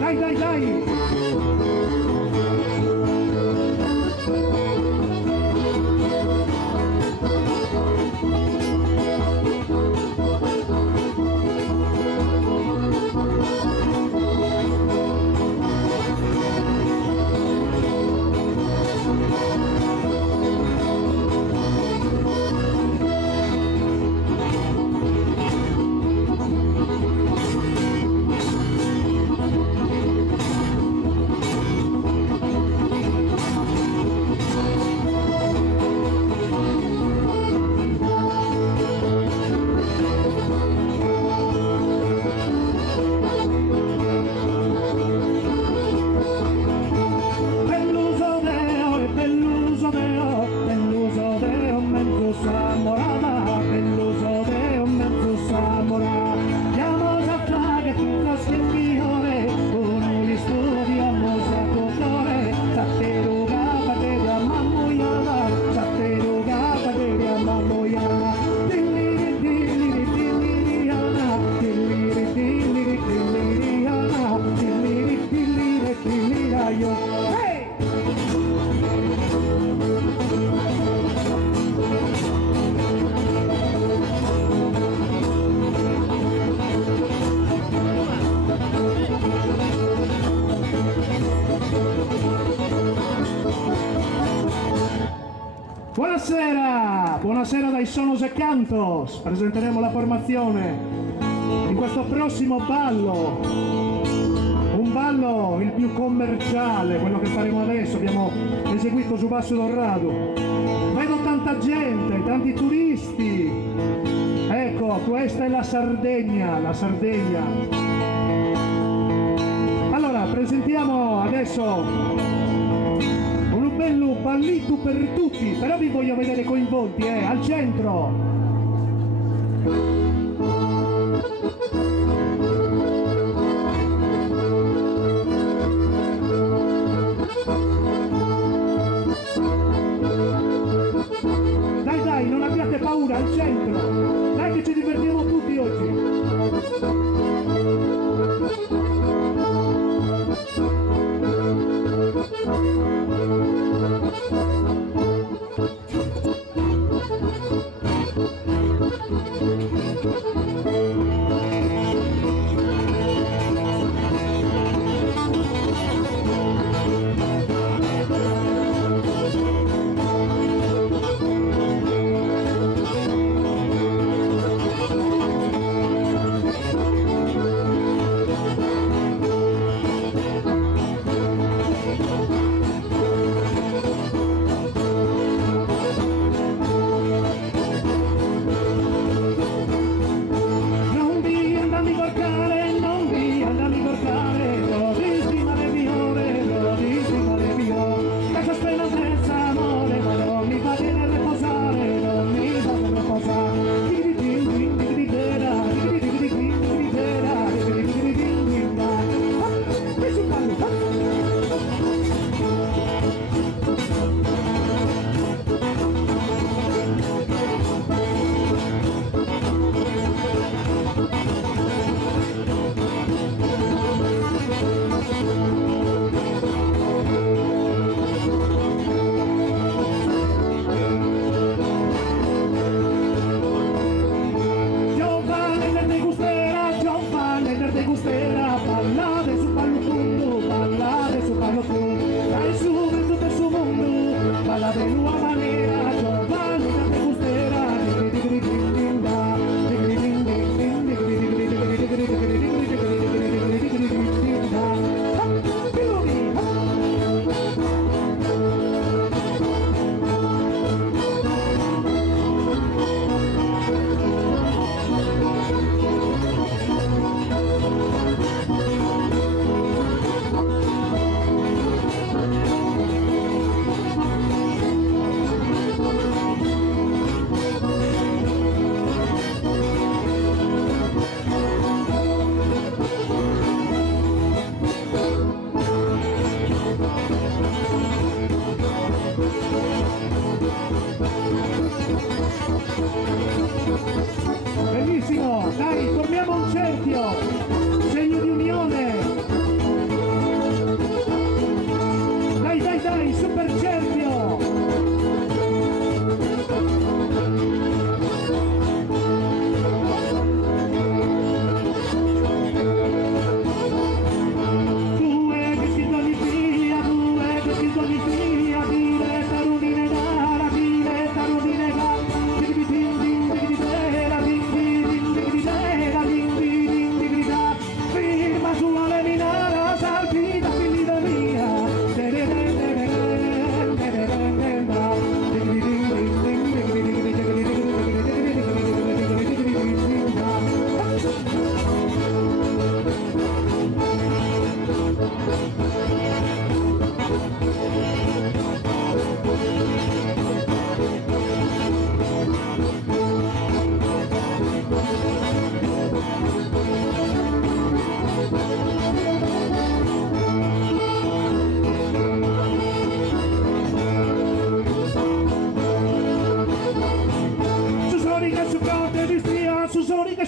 Dai, dai, dai! Buonasera, buonasera dai Sonos e Cantos, presenteremo la formazione in questo prossimo ballo, un ballo il più commerciale, quello che faremo adesso, abbiamo eseguito su Basso Dorrado, vedo tanta gente, tanti turisti, ecco questa è la Sardegna, la Sardegna. Allora presentiamo adesso un bello ballito per tutti, però vi voglio vedere coinvolti, al centro! Dai dai, non abbiate paura, al centro! Dai che ci divertiamo tutti oggi!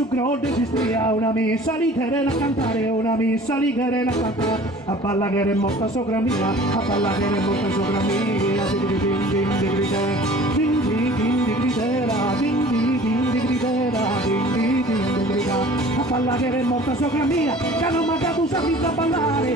su grode si stria una messa li querela cantare, una messa li querela cantare, a balla che è morta sopra mia, a balla che è morta sopra mia, din din din din din din din din gridera, din din din din gridera, din din din din gridera, a balla che è morta sopra mia, che non mi ha dato sapito a ballare.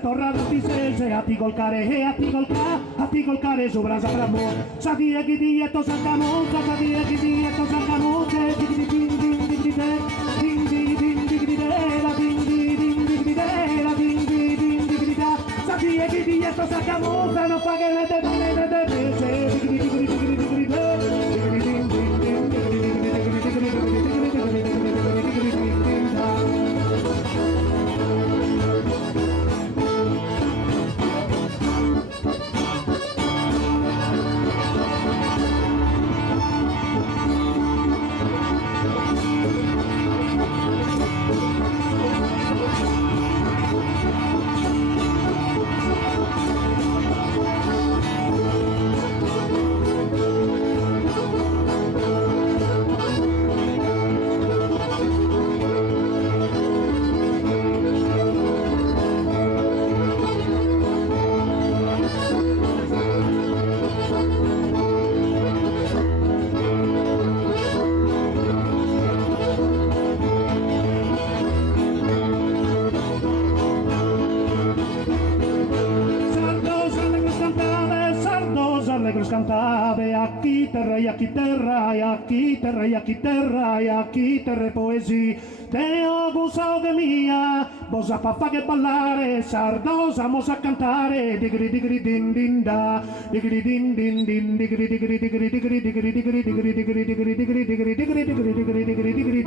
Torra da Pisese, a ti col care, a ti col care su brasa bramo. Sa dia chi dietro sa camuta, sa dia chi dietro sa camuta, din din din din din din din din din din la din din din din din la din din din din din da. Sa dia chi dietro sa camuta, no fa che le de pese, din din din din din din din din din. Cantave a chi terra e a chi terra e a chi terra e a chi terra e a chi terra poesie te ho gusto che mia bosa papà che ballare sardosa mosa cantare digri digri din din da digri din din din digri digri digri digri digri digri digri digri digri digri digri digri digri digri digri digri